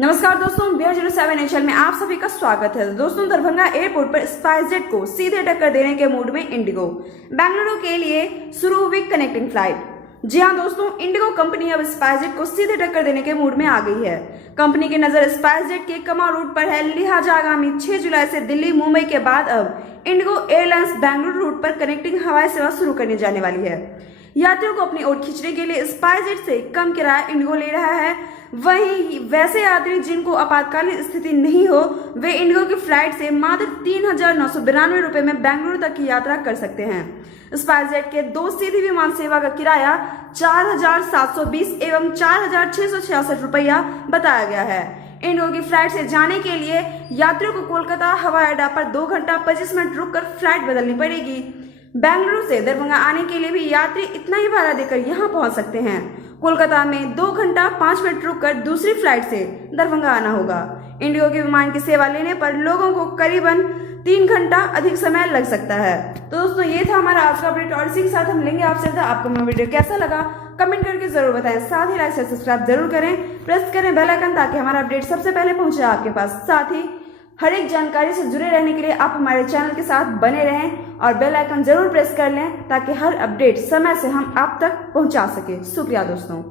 नमस्कार दोस्तों, BR07 HL में आप सभी का स्वागत है। दोस्तों, दरभंगा एयरपोर्ट पर स्पाइसजेट को सीधे टक्कर देने के मूड में इंडिगो बेंगलुरु के लिए शुरू हुई कनेक्टिंग फ्लाइट। जी हां दोस्तों, इंडिगो कंपनी अब स्पाइसजेट को सीधे टक्कर देने के मूड में आ गई है। कंपनी की नजर स्पाइसजेट के कमा रूट पर है, लिहाजा आगामी 6 जुलाई से दिल्ली मुंबई के बाद अब इंडिगो एयरलाइंस बेंगलुरु रूट पर कनेक्टिंग हवाई सेवा शुरू करने जाने वाली है। यात्रियों को अपनी ओर खींचने के लिए स्पाइसजेट से कम किराया इंडिगो ले रहा है। वहीं वैसे यात्री जिनको आपातकालीन स्थिति नहीं हो, वे इंडिगो की फ्लाइट से मात्र 3,992 रुपए में बेंगलुरु तक की यात्रा कर सकते हैं। स्पाइसजेट के 2 सीधी विमान सेवा का किराया 4,720 एवं 4,666 रुपया बताया गया है। इंडिगो की फ्लाइट से जाने के लिए यात्रियों को कोलकाता हवाई अड्डा पर 2 घंटा 25 मिनट रुककर फ्लाइट बदलनी पड़ेगी। बेंगलुरु से दरभंगा आने के लिए भी यात्री इतना ही भाड़ा देकर यहां पहुंच सकते हैं। कोलकाता में 2 घंटा 5 मिनट रुककर दूसरी फ्लाइट से दरभंगा आना होगा। इंडिगो के विमान की सेवा लेने पर लोगों को करीबन 3 घंटा अधिक समय लग सकता है। तो दोस्तों, ये था हमारा आज का अपडेट और इसी के साथ हम लेंगे आपसे। आपको मेरा वीडियो कैसा लगा कमेंट करके जरूर बताएं। साथ ही लाइक से सब्सक्राइब जरूर करें, प्रेस करें बेल आइकन ताकि हमारा अपडेट सबसे पहले पहुंचे आपके पास। साथ ही हर एक जानकारी से जुड़े रहने के लिए आप हमारे चैनल के साथ बने रहें और बेल आइकन जरूर प्रेस कर लें ताकि हर अपडेट समय से हम आप तक पहुंचा सके। शुक्रिया दोस्तों।